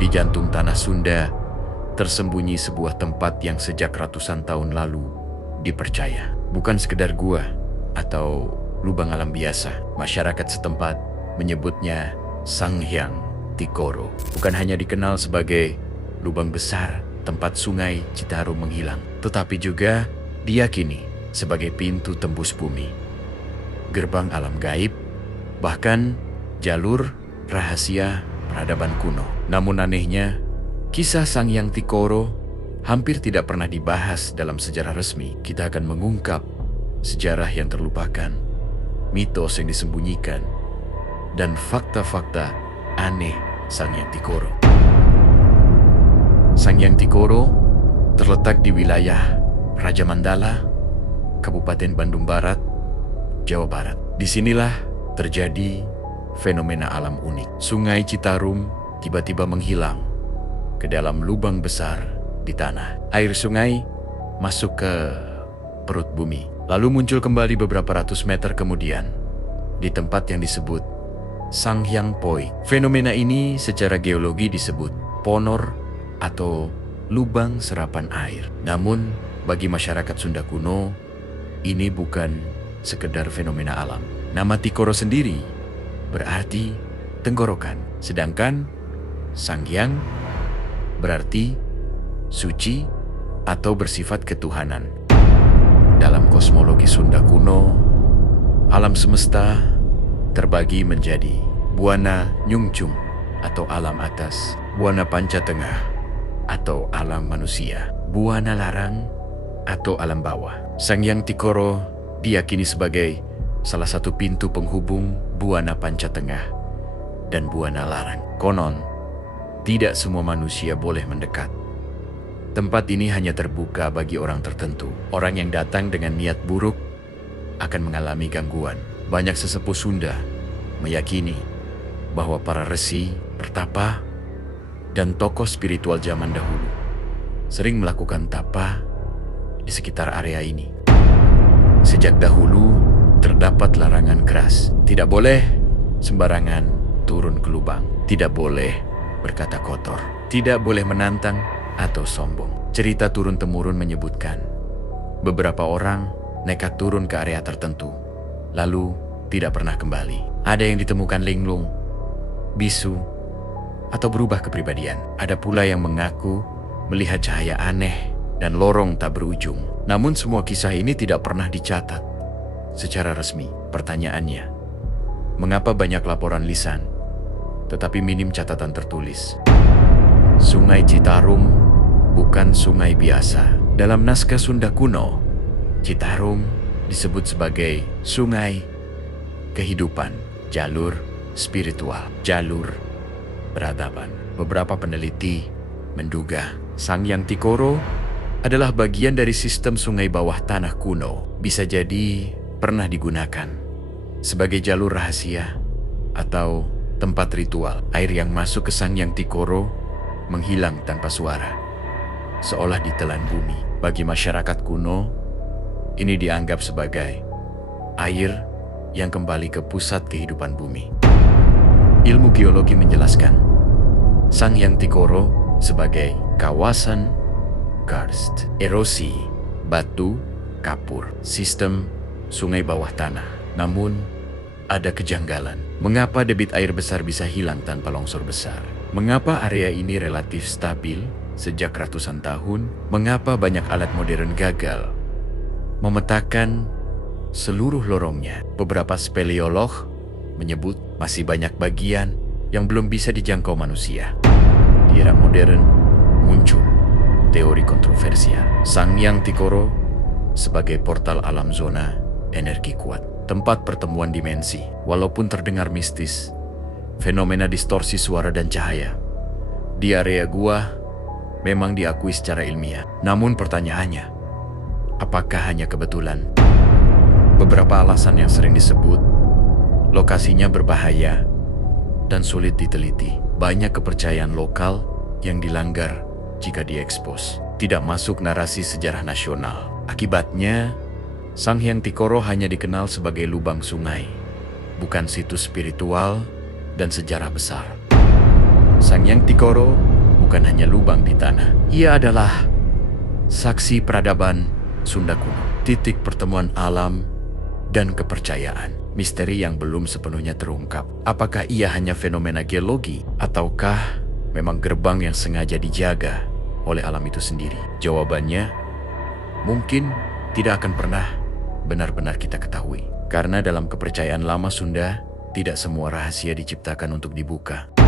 Di jantung tanah Sunda, tersembunyi sebuah tempat yang sejak ratusan tahun lalu dipercaya bukan sekedar gua atau lubang alam biasa. Masyarakat setempat menyebutnya Sanghyang Tikoro. Bukan hanya dikenal sebagai lubang besar tempat sungai Citarum menghilang, tetapi juga diyakini sebagai pintu tembus bumi, gerbang alam gaib, bahkan jalur rahasia peradaban kuno. Namun anehnya, kisah Sanghyang Tikoro hampir tidak pernah dibahas dalam sejarah resmi. Kita akan mengungkap sejarah yang terlupakan, mitos yang disembunyikan, dan fakta-fakta aneh Sanghyang Tikoro. Sanghyang Tikoro terletak di wilayah Raja Mandala, Kabupaten Bandung Barat, Jawa Barat. Disinilah terjadi fenomena alam unik. Sungai Citarum tiba-tiba menghilang ke dalam lubang besar di tanah. Air sungai masuk ke perut bumi, lalu muncul kembali beberapa ratus meter kemudian di tempat yang disebut Sanghyang Poi. Fenomena ini secara geologi disebut ponor atau lubang serapan air. Namun bagi masyarakat Sunda kuno, ini bukan sekedar fenomena alam. Nama Tikoro sendiri berarti tenggorokan, sedangkan Sanghyang berarti suci atau bersifat ketuhanan. Dalam kosmologi Sunda kuno, alam semesta terbagi menjadi Buana Nyungcung atau alam atas, Buana Panca Tengah atau alam manusia, Buana Larang atau alam bawah. Sanghyang Tikoro diyakini sebagai salah satu pintu penghubung Buana Panca Tengah dan Buana Larang. Konon, tidak semua manusia boleh mendekat. Tempat ini hanya terbuka bagi orang tertentu. Orang yang datang dengan niat buruk akan mengalami gangguan. Banyak sesepuh Sunda meyakini bahwa para resi, pertapa, dan tokoh spiritual zaman dahulu sering melakukan tapa di sekitar area ini. Sejak dahulu terdapat larangan keras. Tidak boleh sembarangan turun ke lubang. Tidak boleh berkata kotor. Tidak boleh menantang atau sombong. Cerita turun-temurun menyebutkan beberapa orang nekat turun ke area tertentu, lalu tidak pernah kembali. Ada yang ditemukan linglung, bisu, atau berubah kepribadian. Ada pula yang mengaku melihat cahaya aneh dan lorong tak berujung. Namun semua kisah ini tidak pernah dicatat secara resmi. Pertanyaannya, mengapa banyak laporan lisan, tetapi minim catatan tertulis? Sungai Citarum bukan sungai biasa. Dalam naskah Sunda kuno, Citarum disebut sebagai sungai kehidupan, jalur spiritual, jalur peradaban. Beberapa peneliti menduga Sanghyang Tikoro adalah bagian dari sistem sungai bawah tanah kuno. Bisa jadi pernah digunakan sebagai jalur rahasia atau tempat ritual. Air yang masuk ke Sanghyang Tikoro menghilang tanpa suara, seolah ditelan bumi. Bagi masyarakat kuno, ini dianggap sebagai air yang kembali ke pusat kehidupan bumi. Ilmu geologi menjelaskan Sanghyang Tikoro sebagai kawasan karst, erosi, batu, kapur, sistem sungai bawah tanah. Namun, ada kejanggalan. Mengapa debit air besar bisa hilang tanpa longsor besar? Mengapa area ini relatif stabil sejak ratusan tahun? Mengapa banyak alat modern gagal memetakan seluruh lorongnya? Beberapa speleolog menyebut masih banyak bagian yang belum bisa dijangkau manusia. Di era modern muncul teori kontroversial Sanghyang Tikoro sebagai portal alam zona energi kuat, tempat pertemuan dimensi. Walaupun terdengar mistis, fenomena distorsi suara dan cahaya di area gua memang diakui secara ilmiah. Namun pertanyaannya, apakah hanya kebetulan? Beberapa alasan yang sering disebut, lokasinya berbahaya dan sulit diteliti. Banyak kepercayaan lokal yang dilanggar jika diekspos. Tidak masuk narasi sejarah nasional. Akibatnya, Sanghyang Tikoro hanya dikenal sebagai lubang sungai, bukan situs spiritual dan sejarah besar. Sanghyang Anyang Tikoro bukan hanya lubang di tanah. Ia adalah saksi peradaban Sunda kuno, titik pertemuan alam dan kepercayaan. Misteri yang belum sepenuhnya terungkap. Apakah ia hanya fenomena geologi ataukah memang gerbang yang sengaja dijaga oleh alam itu sendiri? Jawabannya mungkin tidak akan pernah benar-benar kita ketahui. Karena dalam kepercayaan lama Sunda, tidak semua rahasia diciptakan untuk dibuka.